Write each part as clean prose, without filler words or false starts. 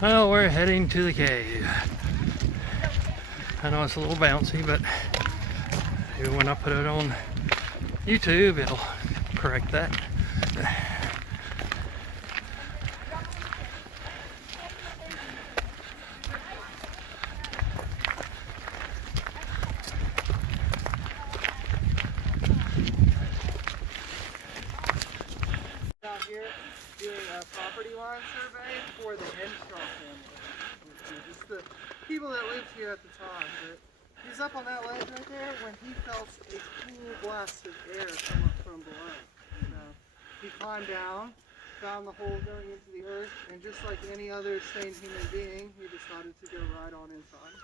Well, we're heading to the cave. I know it's a little bouncy, but maybe when I put it on YouTube, it'll correct that. Out here doing a property line survey for the Henshaw family. Just the people that lived here at the time. But he's up on that ledge right there when he felt a cool blast of air come up from below. So he climbed down, found the hole going into the earth, and just like any other sane human being, he decided to go right on inside.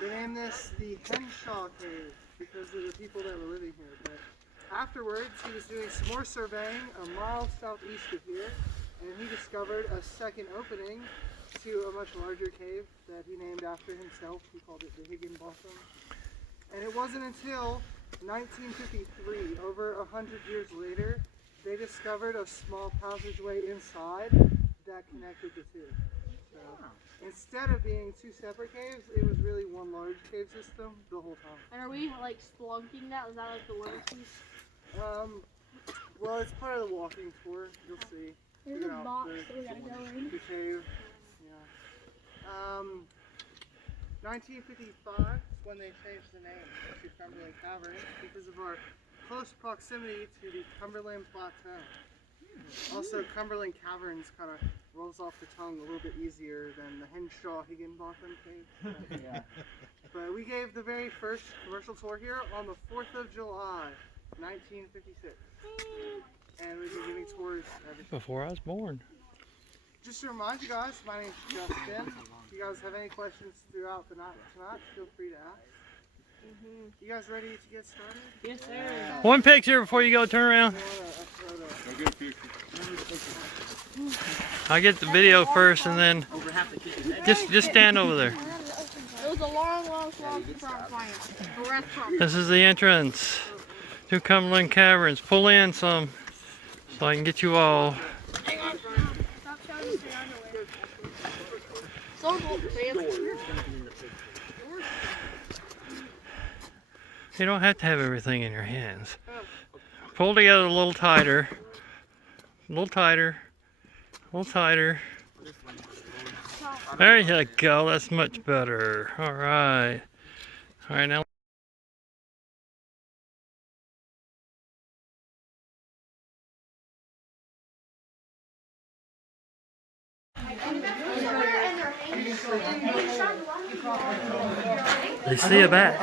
They named this the Henshaw Cave because of the people that were living here. But afterwards, he was doing some more surveying a mile southeast of here, and he discovered a second opening to a much larger cave that he named after himself. He called it the Higginbotham. And it wasn't until 1953, over 100 years later, they discovered a small passageway inside that connected the two. So instead of being two separate caves, it was really one large cave system the whole time. And are we like spelunking that? Was that like the lowest piece? Well, it's part of the walking tour. You'll see. There's a box that we gotta go in. The cave. Yeah. 1955 is when they changed the name to Cumberland Caverns because of our close proximity to the Cumberland Plateau. Also, Cumberland Caverns kind of rolls off the tongue a little bit easier than the Henshaw Higginbotham Cave. Yeah. But we gave the very first commercial tour here on the 4th of July, 1956. And we've been giving tours ever since. Before I was born. Just to remind you guys, my name's Justin. If you guys have any questions throughout the night tonight, feel free to ask. You guys ready to get started? Yes, sir. One picture before you go turn around. I'll get the video first and then just stand over there. It was a long swamp to try to find it. A restaurant. This is the entrance to Cumberland Caverns. Pull in some so I can get you all. Stop showing us your underwear. So fancy. You don't have to have everything in your hands. Pull together a little tighter. A little tighter. A little tighter. There you go. That's much better. All right. All right, now. They see a bat.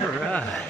All right.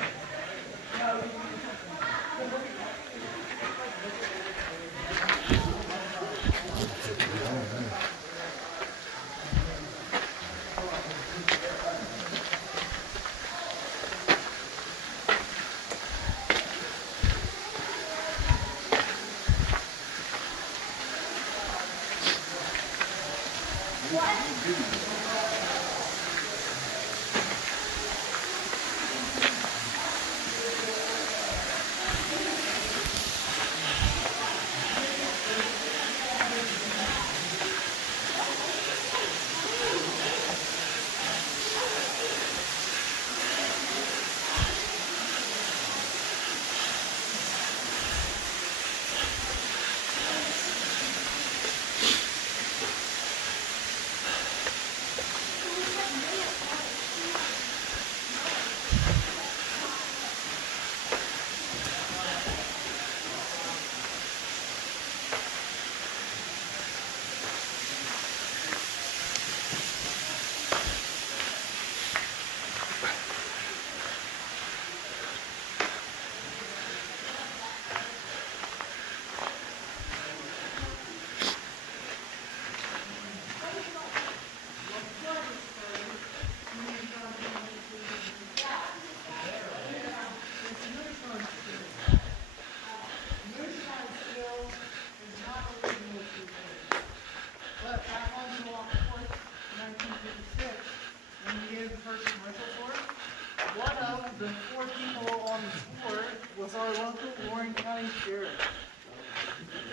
the 4 people on the tour was our local Warren County Sheriff.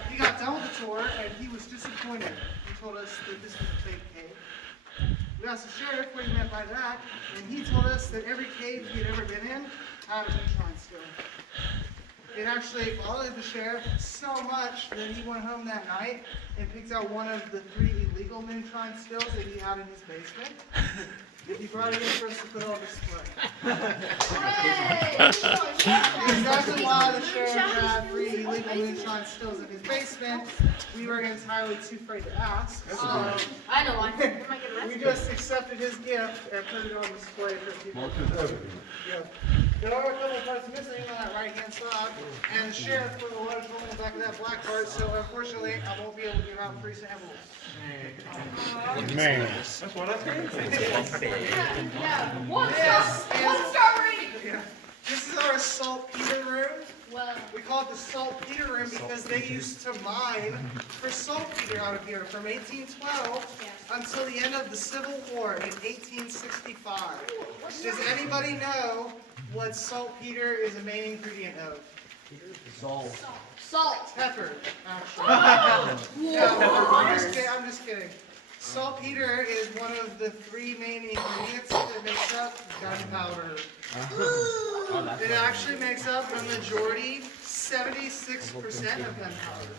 He got done with the tour and he was disappointed. He told us that this was a fake cave. We asked the sheriff what he meant by that, and he told us that every cave he had ever been in had a moonshine still. It actually bothered the sheriff so much that he went home that night and picked out one of the 3 illegal moonshine stills that he had in his basement. He brought it in for us to put on display. Exactly why the sheriff had 3 illegal moonshine stills in his basement, we were entirely too afraid to ask. So I know one. we just accepted his gift and put it on display for people. Yeah. There are a couple of parts missing on that right-hand side, and the sheriff put a large hole in the back of that black part, so unfortunately I won't be able to give out free samples. Man. That's what I think. Yeah. One Yes, star rating. Yeah. This is our saltpeter room. Well, We call it the saltpeter room because they used to mine for saltpeter out of here from 1812 until the end of the Civil War in 1865. Does anybody know what saltpeter is a main ingredient of? salt. Pepper, actually. Oh. No, I'm just kidding. Saltpeter is one of the 3 main ingredients that makes up gunpowder. It actually makes up a majority, 76% of gunpowder.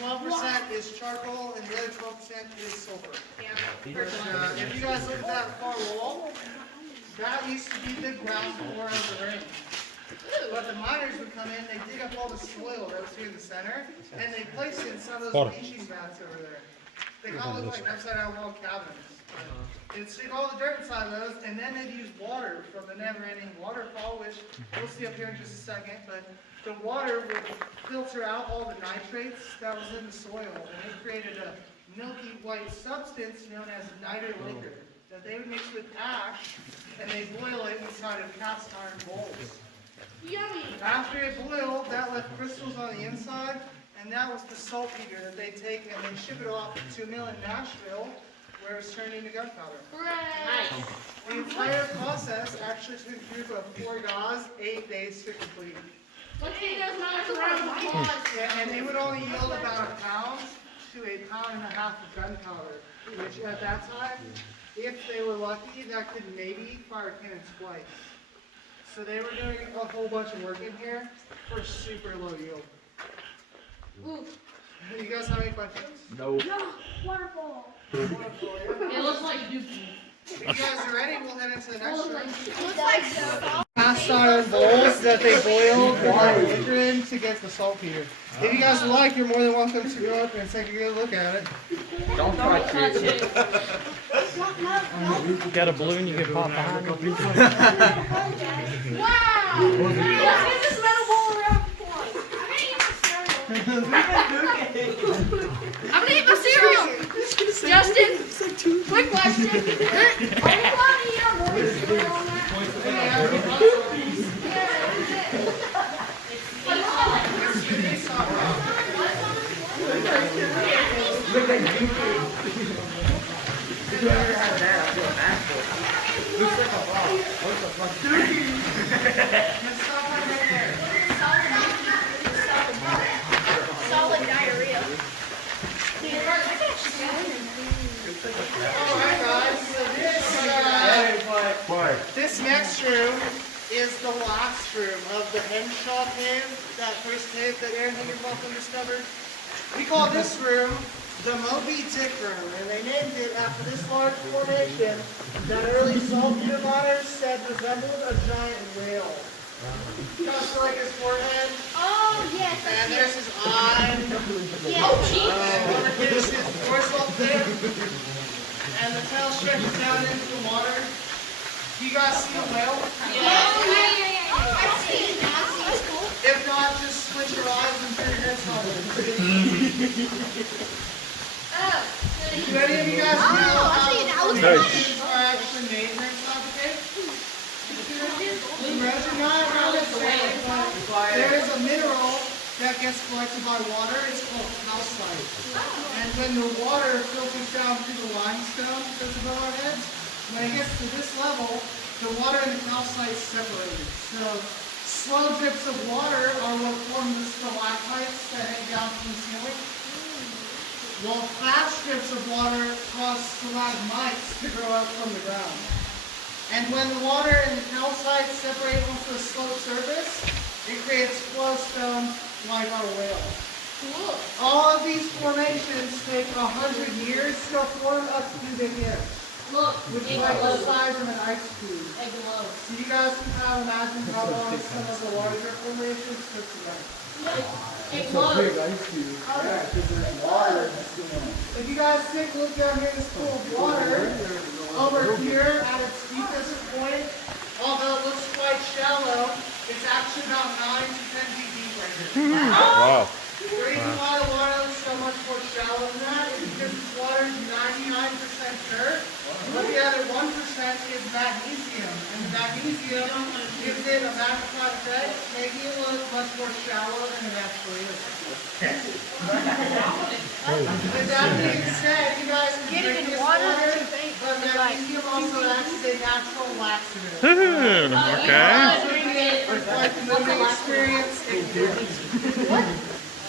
12% is charcoal, and the other 12% is sulfur. If you guys look at that far wall, that used to be the ground floor of the ring. But the miners would come in, they dig up all the soil that was here in the center, and they place it in some of those leaching baths over there. They kind of look like upside down log cabins. They'd stick all the dirt inside of those, and then they'd use water from the never-ending waterfall, which we'll see up here in just a second. But the water would filter out all the nitrates that was in the soil, and it created a milky white substance known as niter liquor that they would mix with ash, and they boil it inside of cast iron bowls. Yummy. After it boiled, that left crystals on the inside, and that was the saltpeter that they take and they ship it off to a mill in Nashville, where it's turned into gunpowder. Hooray. The entire process actually took a group of 4 guys 8 days to complete. Let's see those knives around the applause. Yeah, and it would only yield about a pound to 1.5 pounds of gunpowder, which at that time, if they were lucky, that could maybe fire a cannon twice. So they were doing a whole bunch of work in here for super low yield. Oof. You guys have any questions? No, waterfall. Wonderful, yeah. It looks like Dookie. If you guys are ready, we'll head into the next room. It looks like so. Cast iron bowls that they boil water liquor in to get the saltpeter. If you guys would like, you're more than welcome to go up and take a good look at it. Don't touch it. You got a balloon you can pop behind you. Wow. Let's get this metal ball around for us. I'm gonna eat my cereal. Justin, quick question. Are we allowed to eat our morning cereal on that? Solid diarrhea. Alright guys, so this next room is the last room of the Henshaw Cave, that first cave that Aaron Higginbotham discovered. We call this room the Moby room, and they named it after this large formation that early saltpeter miners said resembled a giant whale. Kind of like his forehead, Oh, yes. and there's his eye. Yeah. Oh, jeez. Over here is his dorsal fin, and the tail stretches down into the water. Do you guys see a whale? Yeah. I've seen it. It's cool. If not, just switch your eyes and turn your heads on it. Do any of you guys know how formations are actually made here inside the cave? Erosion, not around it, but there is a mineral that gets collected by water. It's called calcite. And when the water filters down through the limestone that's above our heads, when it gets to this level, the water and the calcite separated. So slow drips of water are what form the stalactites that hang down from the ceiling, while fast drips of water cause stalagmites to grow up from the ground. And when the water and the calcite separate onto a sloped surface, it creates flowstone like our whale. Cool. All of these formations take 100 years to form a cubic inch, Look, which it is like the glows. size of an ice cube. It glows. So you guys can kind of imagine how long some of the larger formations took to make. It glows. ice cube. Yeah, because there's water. If you guys take a look down here in this pool of water, over here at its deepest point, although it looks quite shallow, it's actually about 9 to 10 feet deep right here. Wow. The reason why the water looks so much more shallow than that is because this water is 99% dirt, but the other 1% is magnesium. And the magnesium gives it a magnified effect, making it look much more shallow than it actually is. With that being said, you guys can drink this water, but magnesium also acts as a natural laxative. Okay. Like the movie experience,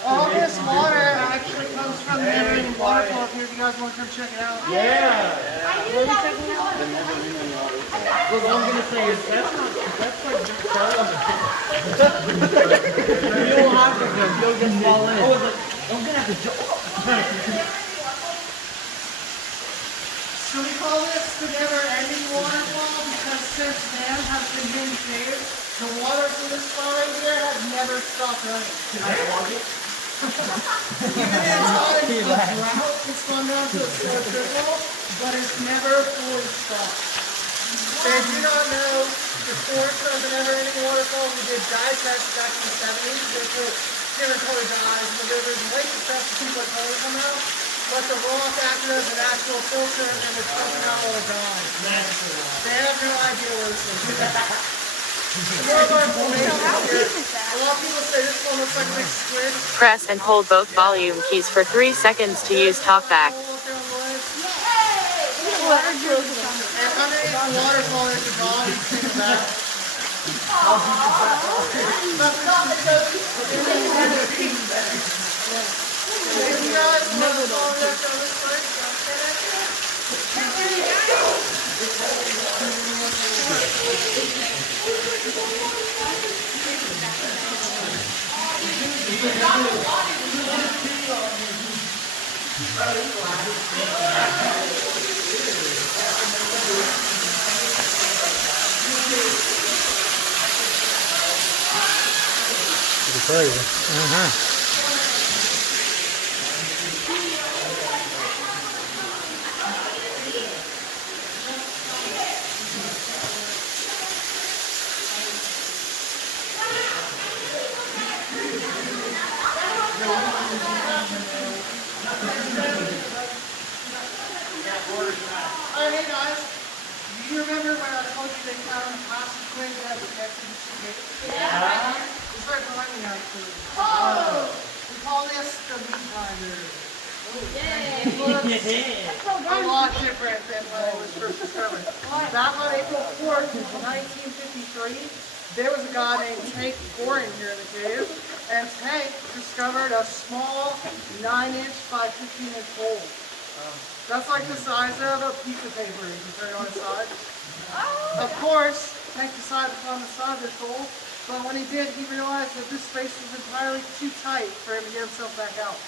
all this water actually comes from the Never-Ending Waterfall here. If you guys want to come check it out. Yeah. I knew that was water. What I'm gonna say is that's like just falling. You don't have to go. You'll just fall in. Oh, I'm gonna have to jump. So we call this the Never-Ending Waterfall because since man has been in cave, the water from this spot right here has never stopped running. Can I vlog it? Even in times of drought, it's gone down to a slow trickle, but it's never fully stopped. They do not know the source of the Never-Ending Waterfall. We did dye tests back in the 70s. They put different colored dyes in the rivers and lakes and stuff to see what color come out. But the rock acted as an actual filter and was pumping out all the dyes. They have no idea where this is. More of our formations here. A lot of people say this one looks like a big squid. Press and hold both volume keys for 3 seconds to use talkback. And underneath the waterfall there's a dog sitting back. If you guys want to follow that down this way, Crazy. Alright, hey guys. Do you remember when I told you they found a passageway that connected to the cave? Yeah. It's right behind me actually. Oh! We call this the meat grinder. Yay! It looks a lot different than when it was first discovered. Back on April 4th, 1953, there was a guy named Tank Goring here in the cave, and Tank discovered a small 9-inch by 15-inch hole. That's like the size of a piece of paper if you turn it on its side. Of course, Tank decided to put on the side of this hole, but when he did, he realized that this space was entirely too tight for him to get himself back out.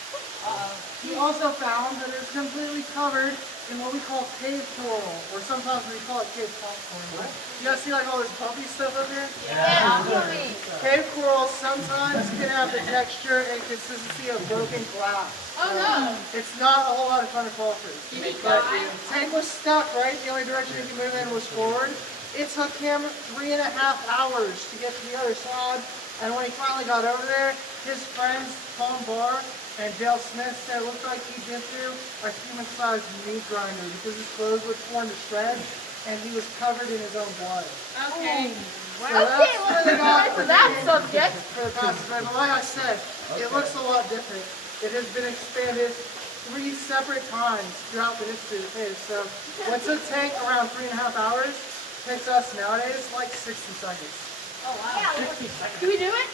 He also found that it was completely covered in what we call cave coral, or sometimes we call it cave popcorn. Right? You guys see like all this bumpy stuff up here? Yeah, Cave coral sometimes can have the texture and consistency of broken glass. Oh no! It's not a whole lot of fun to fall through. But Tank was stuck, right? The only direction he could move in was forward. It took him 3.5 hours to get to the other side, and when he finally got over there, his friends Tom Barr and Dale Smith said it looked like he'd been through a human-sized meat grinder because his clothes were torn to shreds and he was covered in his own blood. Okay. So that's what they got For that subject. for the passageway. But like I said, it looks a lot different. It has been expanded 3 separate times throughout the history of the cave. So what took Tank around 3.5 hours takes us nowadays like 60 seconds. Oh wow. Do we do it?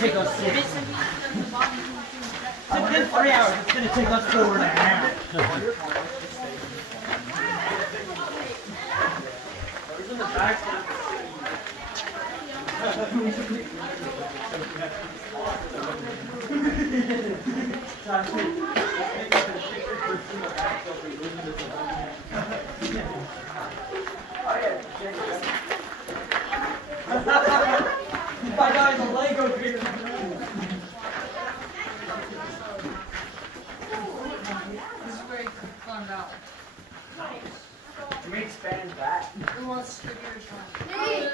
Take us 6. It's been 3 hours. It's going to take us 4.5. My guy's a Lego here. This is where you climbed out. Can we expand that? Who wants to give it a try?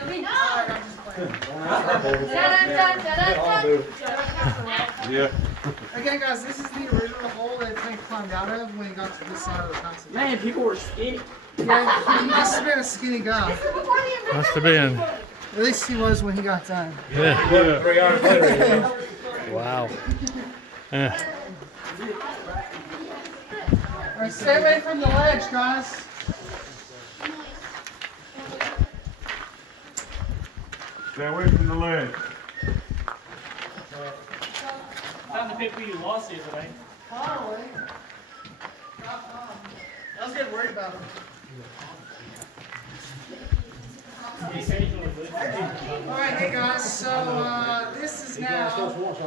Me. Alright, I'm just playing. Yeah. Again, guys, this is the original hole that Tank climbed out of when he got to this side of the passage. Man, people were skinny. Yeah, he must have been a skinny guy. Must have been. At least he was when he got done. Yeah. 3 hours later. Wow. Yeah. Alright, stay away from the ledge, guys. Stay away from the ledge. Time to pick who you lost here today. Probably. I was getting worried about him. Alright, hey guys, so this is now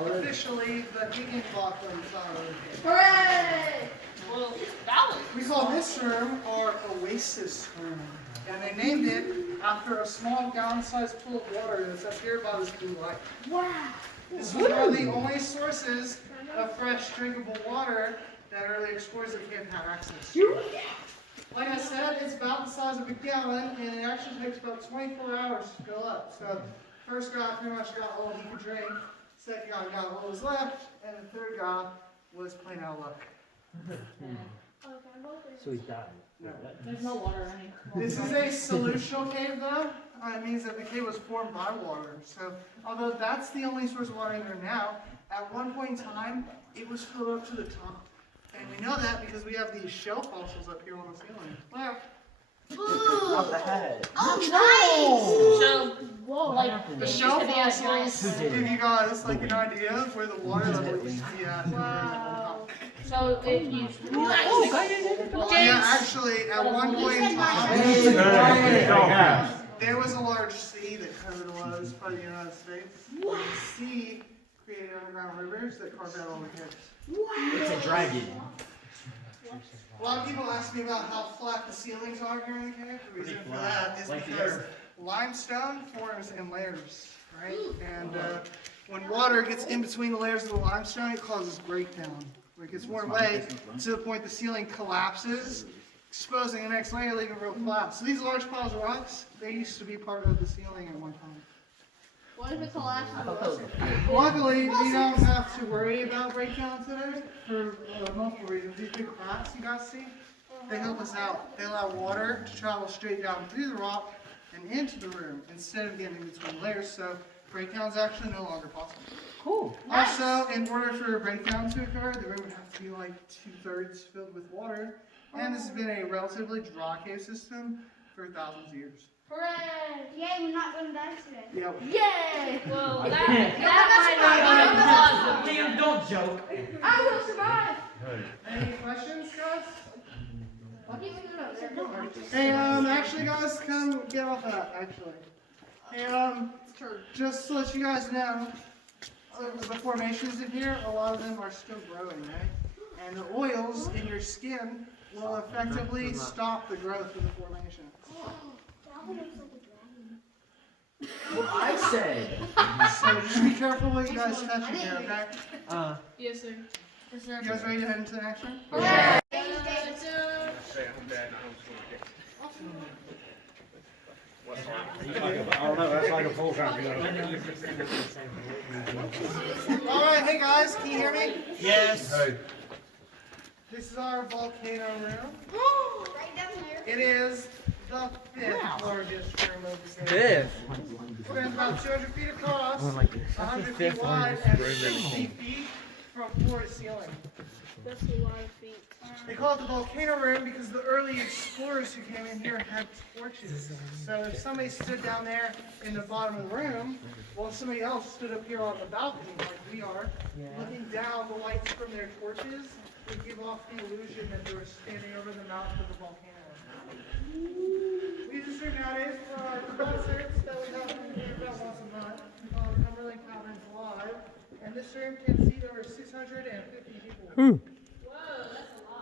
officially the digging block of the side. Hooray! Well, that was We call this room our Oasis Room. And they named it after a small gallon-sized pool of water that's up here by this blue light. Wow. This was one of the only sources of fresh drinkable water that early explorers of the cave had access to. Like I said, it's about the size of a gallon, and it actually takes about 24 hours to fill up. So, first guy pretty much got all he could drink, second guy got what was left, and the third guy was plain out of luck. So he died. There's no water in it. This is a solutional cave, though. It means that the cave was formed by water. So, although that's the only source of water in there now, at one point in time, it was filled up to the top. And we know that because we have these shell fossils up here on the ceiling. Wow. Off the head. Oh, nice! So, whoa, like, The it shell used to be a fossils nice- give you guys like an idea of where the water level used to be at. Wow. So, if you... Yeah, actually, at one point in time, there was a large sea that covered a lot of this part of the United States. The sea created underground rivers that carved out all the caves. It's a dragon. A lot of people ask me about how flat the ceilings are here in the cave. The reason for that is because limestone forms in layers, right? And when water gets in between the layers of the limestone, it causes breakdown. Where it gets worn away to the point the ceiling collapses, exposing the next layer, leaving it real flat. So these large piles of rocks, they used to be part of the ceiling at one time. What if it collapses? Luckily, you don't have to worry about breakdown today for multiple reasons. These big cracks you guys see, they help us out. They allow water to travel straight down through the rock and into the room instead of getting between layers, so breakdown is actually no longer possible. Cool. Also, in order for a breakdown to occur, the room would have to be like 2/3 filled with water, and this has been a relatively dry cave system for thousands of years. Hooray! Yay, we're not going to die today. Yeah. Yay! well, That that Liam, don't joke. I will survive! Any questions, guys? He's gonna Hey, actually, guys, come get off of that, actually. Hey, just to let you guys know, the formations in here, a lot of them are still growing, right? And the oils in your skin will effectively stop the growth of the formation. I said. So just be careful what you guys touch in here, okay? Yes, sir. Yes, sir. You guys ready to head into the next room? Hooray! I don't know, that's like a full time. Alright, hey guys, can you hear me? Yes. This is our volcano room. Right down there. It is the fifth largest room of the cave. Fifth. It's about 200 feet across, Oh my goodness. 100 Fifth feet wide, largest and room in the 60 cave. feet from floor to ceiling. That's a lot of feet. They call it the Volcano Room because the early explorers who came in here had torches. So if somebody stood down there in the bottom of the room, while somebody else stood up here on the balcony like we are, looking down, the lights from their torches would give off the illusion that they were standing over the mouth of the volcano. We use this room nowadays for our concerts that we have here about once a month. We call it Cumberland Caverns Live. And this room can seat over 650 people. Ooh.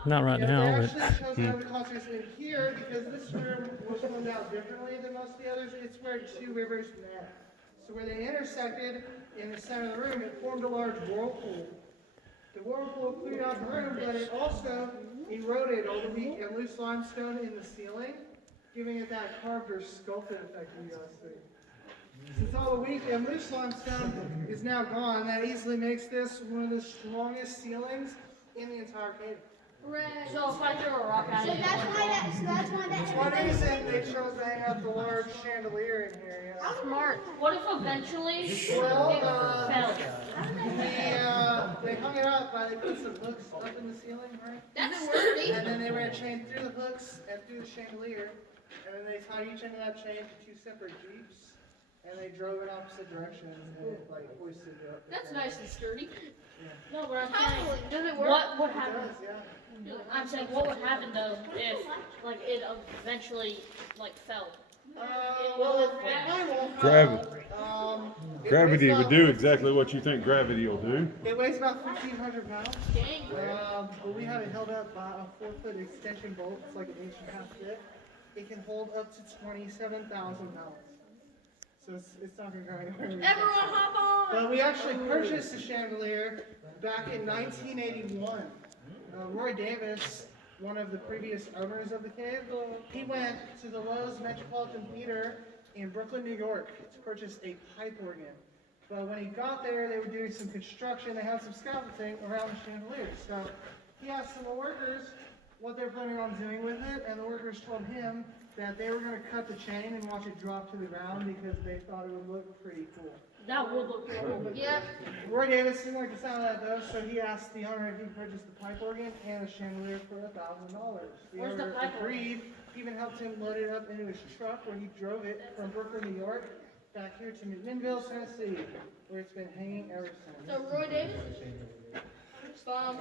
Not right Yeah, now, they but actually chose to have the concerts in here because this room was formed out differently than most of the others. It's where two rivers met. So where they intersected in the center of the room, it formed a large whirlpool. The whirlpool cleared out the room, but it also eroded all the weak and loose limestone in the ceiling, giving it that carved or sculpted effect you guys see. Since all the weak and loose limestone is now gone, that easily makes this one of the strongest ceilings in the entire cave. So if I throw a rock at it, That's one reason they chose to hang up the large chandelier in here. Yeah. smart. What if eventually Well, it fell? they hung it up by they put some hooks up in the ceiling, right? That's sturdy. And then they ran a chain through the hooks and through the chandelier, and then they tied each end of that chain to two separate jeeps, and they drove in opposite directions, and it like hoisted it up. That's nice and sturdy. Yeah. No, but I'm saying, Does it work? what would It happen? does, yeah. I'm saying, what would happen though if, like, it eventually, like, fell? Well, it probably won't Gravity. fall. It Gravity weighs would about- do exactly what you think gravity will do. It weighs about 1,500 pounds. Dang. But we have it held up by a 4-foot extension bolt. It's like an inch and a half thick. It can hold up to 27,000 pounds. So it's not going to go anywhere. Everyone hop on! But we actually purchased the chandelier back in 1981. Roy Davis, one of the previous owners of the cave, he went to the Lowe's Metropolitan Theater in Brooklyn, New York to purchase a pipe organ. But when he got there, they were doing some construction. They had some scaffolding around the chandelier. So he asked some of the workers what they're planning on doing with it, and the workers told him that they were going to cut the chain and watch it drop to the ground because they thought it would look pretty cool. That would look cool. Yep. Roy Davis didn't like the sound of that though, so he asked the owner if he could purchase the pipe organ and the chandelier for $1,000. Where's the owner pipe organ? agreed, even helped him load it up into his truck where he drove it from Brooklyn, New York, back here to McMinnville, Tennessee, where it's been hanging ever since. So Roy Davis? Stop.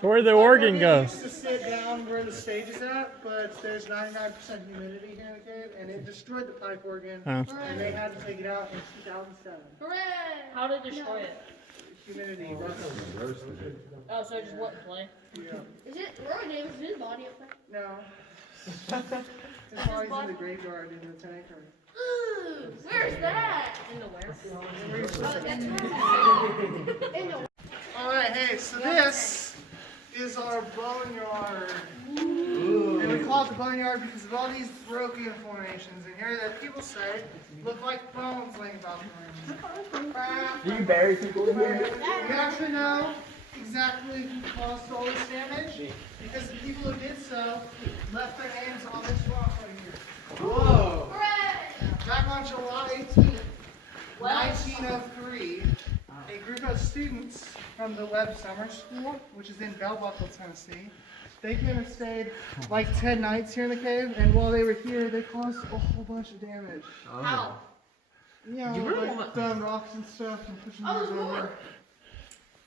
so where'd the organ go? Used to sit down where the stage is at, but there's 99% humidity here in the cave, and it destroyed the pipe organ, Oh. and they had to take it out in 2007. Hooray! How did it destroy it? Humidity, rust. Oh, so it just wouldn't play. Yeah. Is it Roy Davis? Is his body up there? No. His body's in the graveyard in the tank room. Ooh, where's that? In the where? Where you supposed to be? That's in the Alright, hey, so this is our boneyard. And we call it the boneyard because of all these broken formations in here that people say look like bones laying about the room. Do you bury people in here? We actually know exactly who caused all this damage because the people who did so left their names on this rock right here. Whoa! hooray! Back on July 18th, 1903, a group of students from the Webb Summer School, which is in Bell Buckle, Tennessee, they came and stayed like 10 nights here in the cave, and while they were here, they caused a whole bunch of damage. How? You know, You really like want- throwing rocks and stuff and pushing Oh, things there's over. more.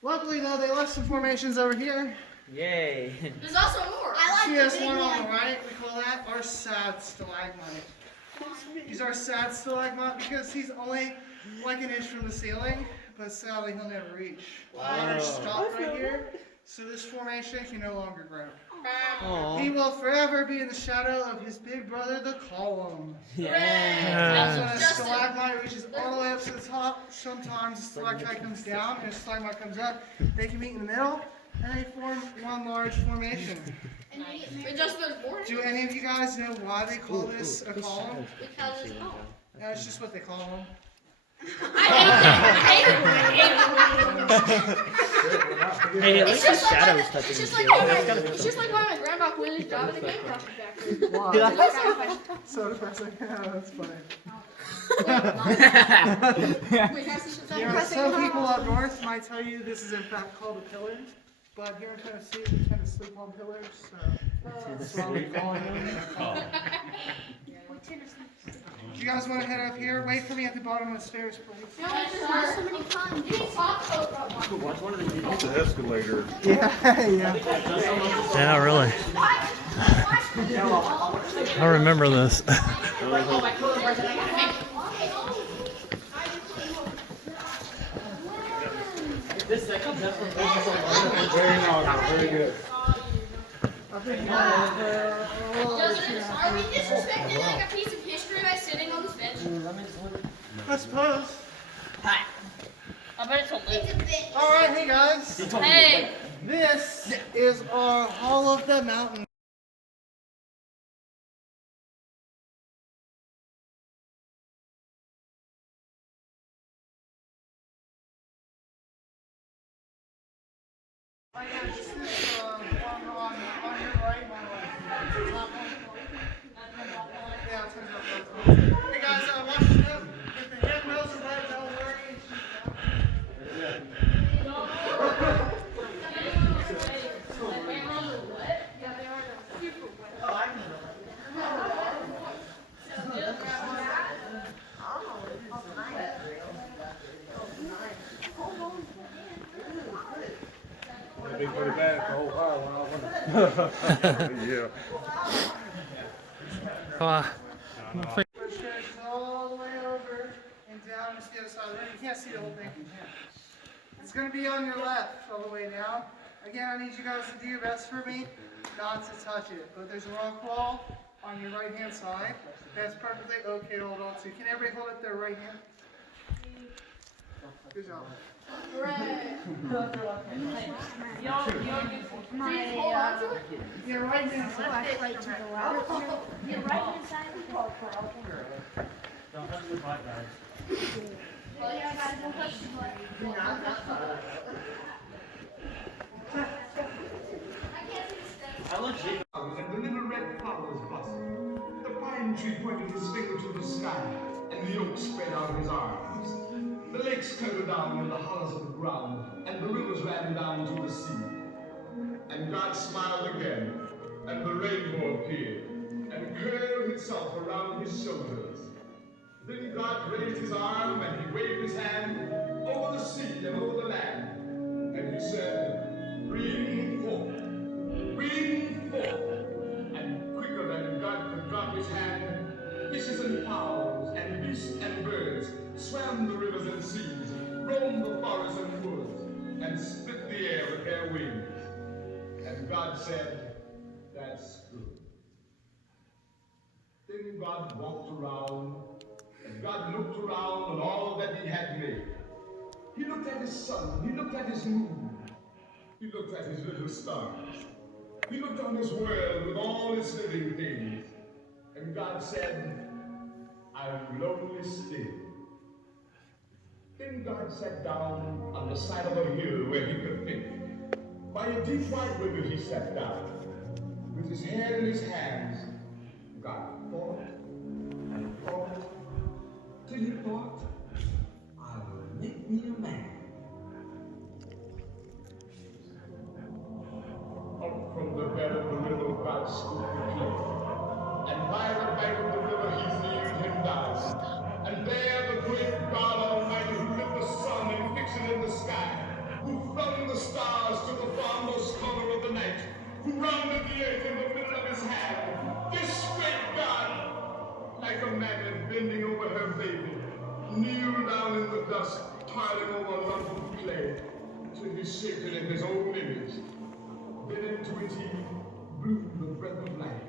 Luckily, though, they left some formations over here. Yay. There's also more. I See like this the big one on the one. right? We call that our sad stalagmite. He's our sad stalagmite because he's only like an inch from the ceiling, but sadly he'll never reach. Water stopped right here, so this formation can no longer grow. He will forever be in the shadow of his big brother, the column. That's when a Justin. stalagmite reaches all the way up to the top. Sometimes a stalactite comes down and a stalagmite comes up. They can meet in the middle, and they form one large formation. It just was born Do any of you guys know why they call this a column? because it's oh. No, it's just what they call them. I hate it. Hey, at It's least the just like shadows it's touching just the like ceiling. That's gotta be it's just like why my grandma Rock win his job at the game rocket factory. Wow. Yeah. So depressing. Yeah, that's funny. Wait, can I see some Yeah, some people up north might tell you this is in fact called a pillar, but here in Tennessee we tend to sleep on pillars, so that's why we call it. You guys want to head up here? Wait for me at the bottom of the stairs, please. No, it's just so many fun. You need top coat, bro. It's an escalator. Yeah, yeah. Yeah, really. I remember this. This second, that's what focus on. Very nice, very good. I think Are we disrespecting like a piece of history by sitting on this bench? I suppose. I bet it's a lip. All right, hey guys. Hey! This is our Hall of the Mountain. Oh yeah, this is on your right, my left. Top one. Yeah, it turns out. Hey guys, watch your step. If the handbells are right, don't worry. That'd be pretty bad for a whole while when I went. Yeah. Push it all the way over and down to the other side of the room. You can't see the whole thing from here. It's going to be on your left all the way down. Again, I need you guys to do your best for me not to touch it. But there's a rock wall on your right hand side. That's perfectly okay to hold on to. Can everybody hold up their right hand? Good job. Your right hand Flashlight to the left. Your right hand side is called Don't touch the butt, guys. Well, yeah, guys, don't touch the butt. I legit. And the little red flowers blossomed. The pine tree pointed his finger to the sky, and the oak spread out his arms. The lakes curled down in the hollows of the ground, and the rivers ran down to the sea. And God smiled again, and the rainbow appeared, and curled itself around his shoulders. Then God raised his arm, and he waved his hand over the sea and over the land. And he said, "Bring forth, bring forth." And quicker than God could drop his hand, fishes and fowls and beasts and birds swam the rivers and seas, roamed the forests and woods, and split the air with their wings. And God said, "That's good." Then God walked around, and God looked around on all that he had made. He looked at his sun, he looked at his moon, he looked at his little stars. He looked on his world with all its living things. And God said, "I'm lonely still." Then God sat down on the side of a hill where he could think. By a deep white river he sat down. With his head in his hands, God thought and thought, till he thought, "I'll make me a man." Up from the bed of the river God scooped the clay, and by the bank of the river he kneeled him down. And there the great God Almighty, who lit the sun and fixed it in the sky, who flung the stars to the farmost corner of the night, who rounded the earth in the middle of his hand, this great God, like a magnet bending over her baby, kneeled down in the dust, toiling over a lump of clay, till he shaped it in his own image. Then into it he blew the breath of life,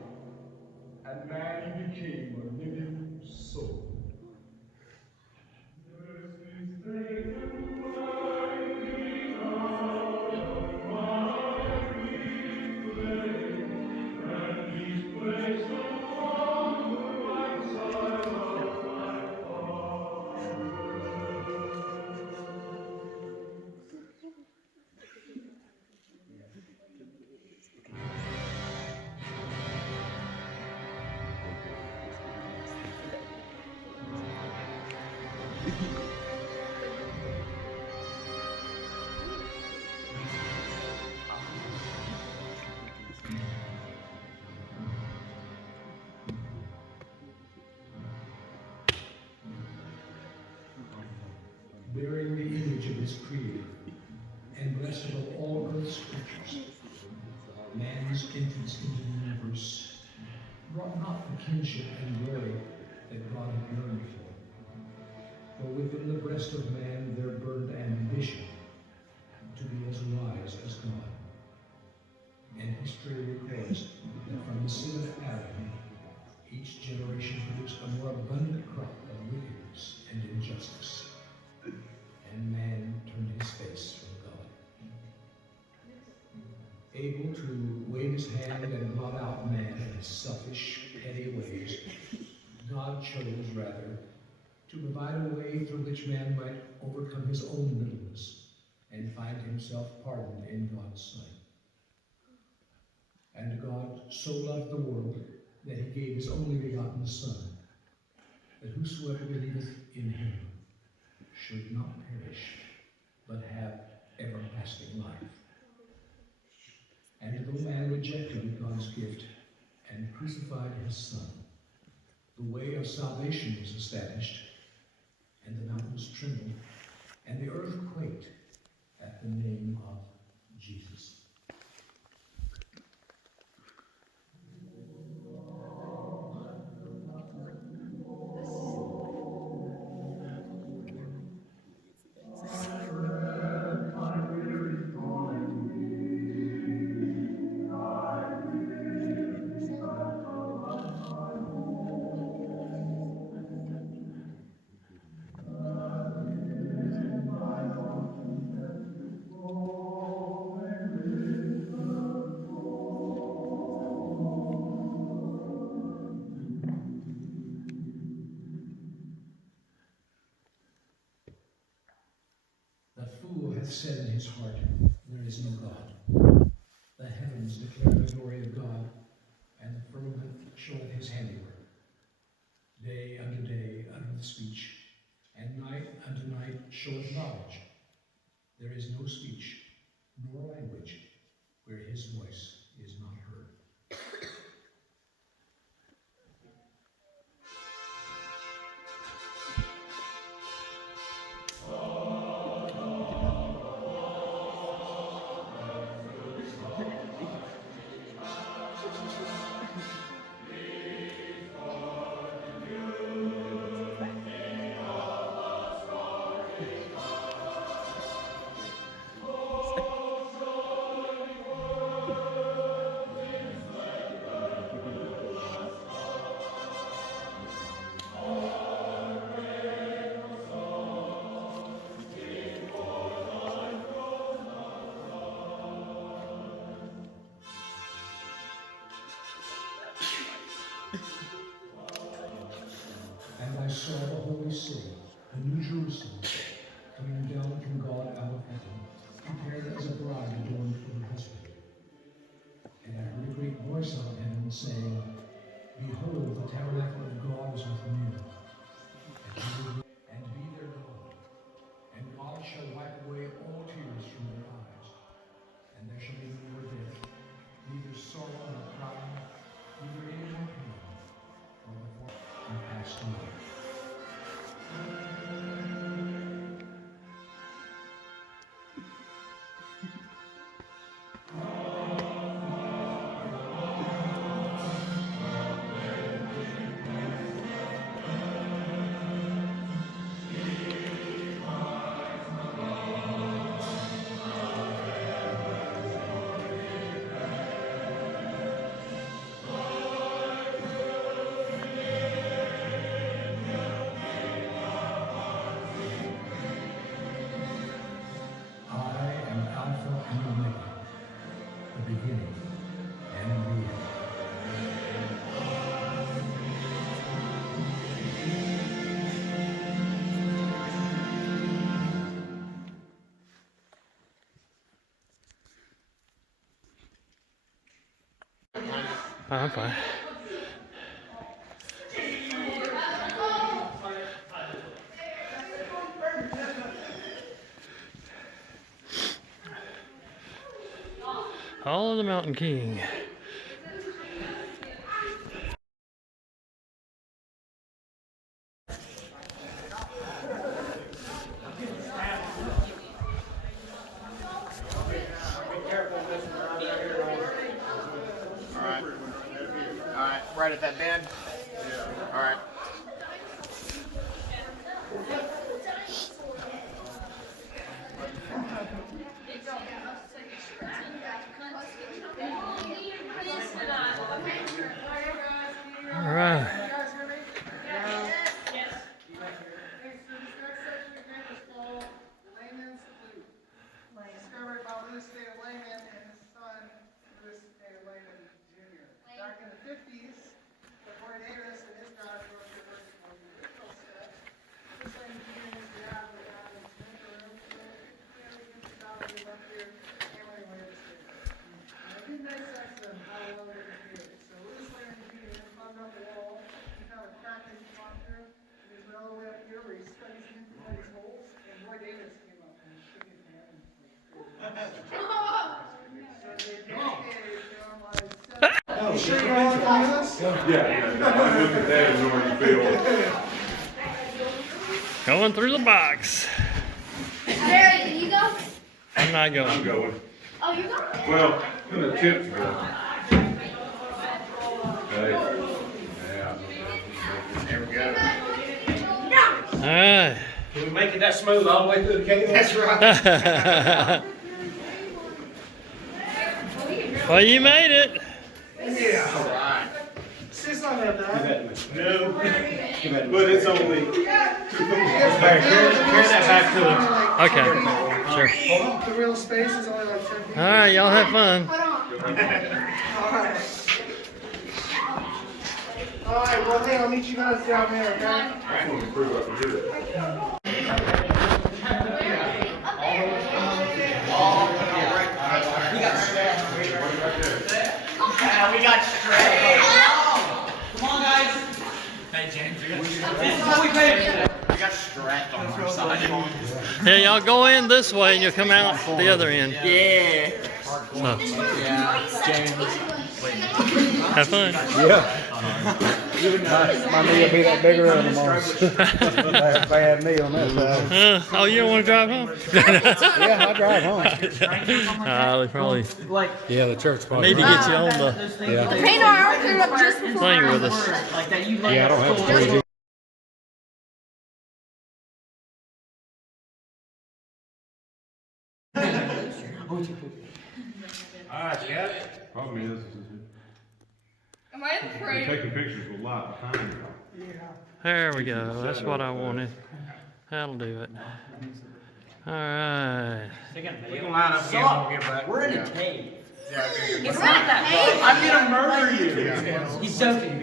and man became a living soul. bearing the image of his creator, and blessed above all earth's creatures. Man's entrance into the universe brought not the kinship and glory that God had yearned for. For within the breast of man there burned ambition to be as wise as God. And history records that from the sin of Adam, each generation produced a more abundant crop of wickedness and injustice. And man turned his face from God. Able to wave his hand and blot out man and his selfish, petty ways, God chose rather to provide a way through which man might overcome his own littleness and find himself pardoned in God's sight. And God so loved the world that he gave his only begotten Son, that whosoever believeth in him should not perish, but have everlasting life. And though man rejected God's gift and crucified his Son, the way of salvation was established, and the mountains trembled, and the earth quaked at the name of Jesus. The fool hath said in his heart, there is no God. The heavens declare the glory of God, and the firmament showeth his handiwork. Day unto day uttereth speech, and night unto night showeth knowledge. There is no speech, nor language, where his voice is not heard. And I saw the holy city, the new Jerusalem, coming down from God out of heaven, prepared as a bride adorned for her husband. And I heard a great voice out of heaven saying, Behold, the tabernacle of God is with men, and be their God. And God shall wipe away all tears from their eyes, and there shall be no more death, neither sorrow nor crying, neither any more pain, for the former passed away. I'm fine. All of the Mountain King. right at that bend? Yeah. All right. All right. Discovered by Louis David Layman and his son, Louis David Layman Jr. Back in the 50s, before Davis and his guys were working on the original set, this thing began as the out of the Volcano Room, so we get the dolly up here, hammering away the stairs. And it didn't make sense to them how well they could do it. So Louis Layman Jr. climbed up the wall, he found a crack in the top here, and he went all the way up here where he studies in all these holes, and Roy Davis came up and shook his hand. You sure you want to come with us? Yeah. I look at that and already feel. Going through the box. Barry, can you go? I'm not going. I'm going. Oh, you're going? Well, the tips go. Okay. Yeah. There we go. All right. Can we make it that smooth all the way through the cave? That's right. Well, you made it. Yeah. All right. It's not that bad. No. But it's only. Carry that back to the. Okay. Sure. The real space is only like 10 feet. All right, y'all have fun. Alright. Alright, well, hey, I'll meet you guys down there, okay? I want to prove I can do it. We got straight. Come on, guys. Hey, James. This is what we paid. We got strapped on our side. Yeah, y'all go in this way and you'll come out the other end. Yeah. So, Yeah. James. have fun. My knee will be that bigger than the most. Bad knee on that side. Oh, you don't want to drive home? Yeah, I drive home. They probably Yeah, the church spot. need to get you on the The paint on our cleared up just before. thing with us. Yeah, I don't have to read it. Alright, you got it? Problem is Am I you're afraid? taking pictures with light behind you. There we go. That's what I wanted. That'll do it. All right. We can line up again when we get back. We're in a cave. It's not that I'm gonna murder you. He's joking.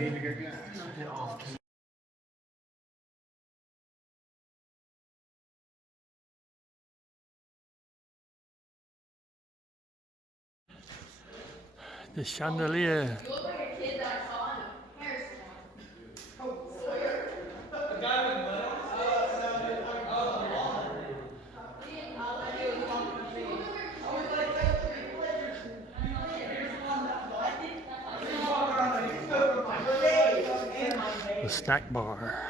The chandelier. You look like a kid that I saw in a hair salon. The snack bar.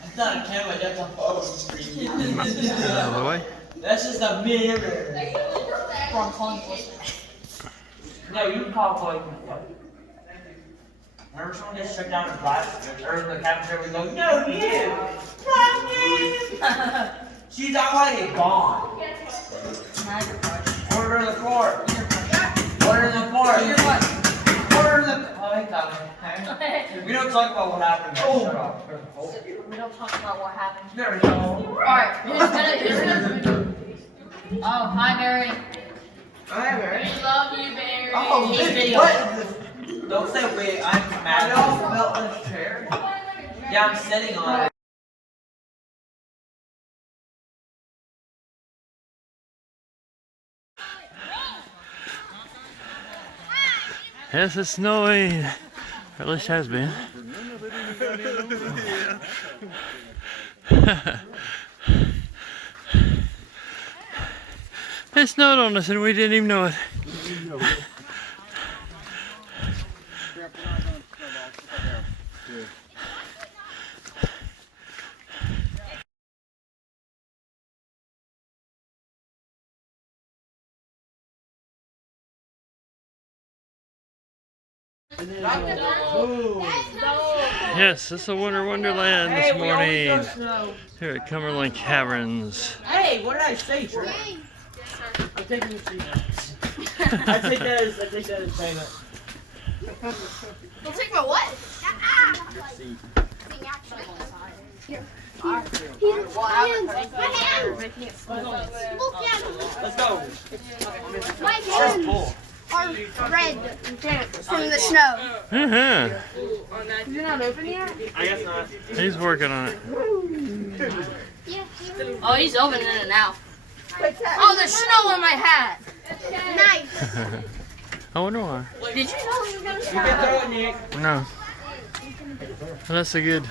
That's not a camera, that's a phone screen. Out of the way. That's just a mirror. From calling enforcement. No, you call calling enforcement. Remember someone just shut down the class? Or in the cafeteria, we go, no, you! Not me! She's already gone. Order the floor. Order the floor. Order the. Oh, hey, Tommy. We don't talk about what happened. Shut up. We don't talk about what happened. There we go. Alright, who's gonna. Oh, hi, Barry. Hi, Mary. We love you, Barry. Oh, Hate video. what? Don't say wait, I'm mad. I don't smell this chair. Yeah, I'm sitting on it. Yes, it's snowing. Or at least has been. It snowed on us and we didn't even know it. Yes, it's a winter wonderland Hey, this we always morning go snow. here at Cumberland Caverns. Hey, what did I say, Trey? I'm taking the seat. I take that as payment. You'll take my what? My hands! Look at them! Let's go. My hands are red from the snow. Uh-huh. You're not open yet? I guess not. He's working on it. Oh, he's opening it now. Oh, there's snow in my hat. Nice. I wonder why. Did you know he was going to You can throw it, Nick. No. Well, that's a good.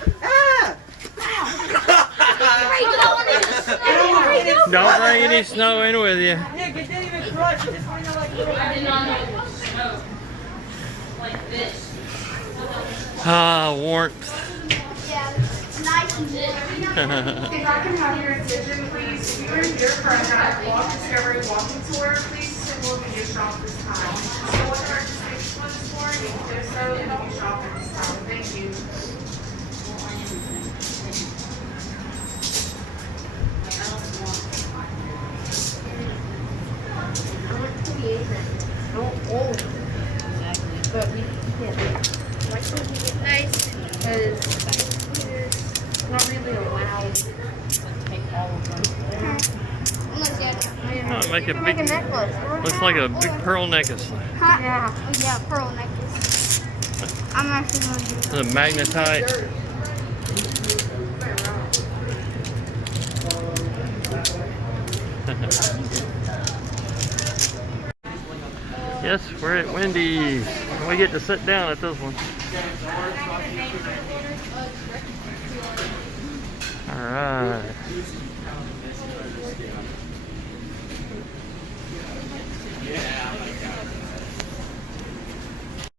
Don't bring any snow in with you. Nick, it didn't even crush. It just went like little. I did not know it was snow. Like this. Ah, warmth. Yeah, it's nice and warm. If I can have your attention, please. If you are here for a guide walk discovery walking tour, please send one to your shop this time. So what are our distinct ones for? You can do so and you shop at this time. Thank you. But we can't. Why should we get nice? Because it's not really allowed to take all of them. Oh, make a Make big. a necklace. Looks like a big pearl necklace. Huh? Yeah. Oh, yeah, pearl necklace. I'm actually going to do The magnetite. Yes, we're at Wendy's. We get to sit down at this one. Alright.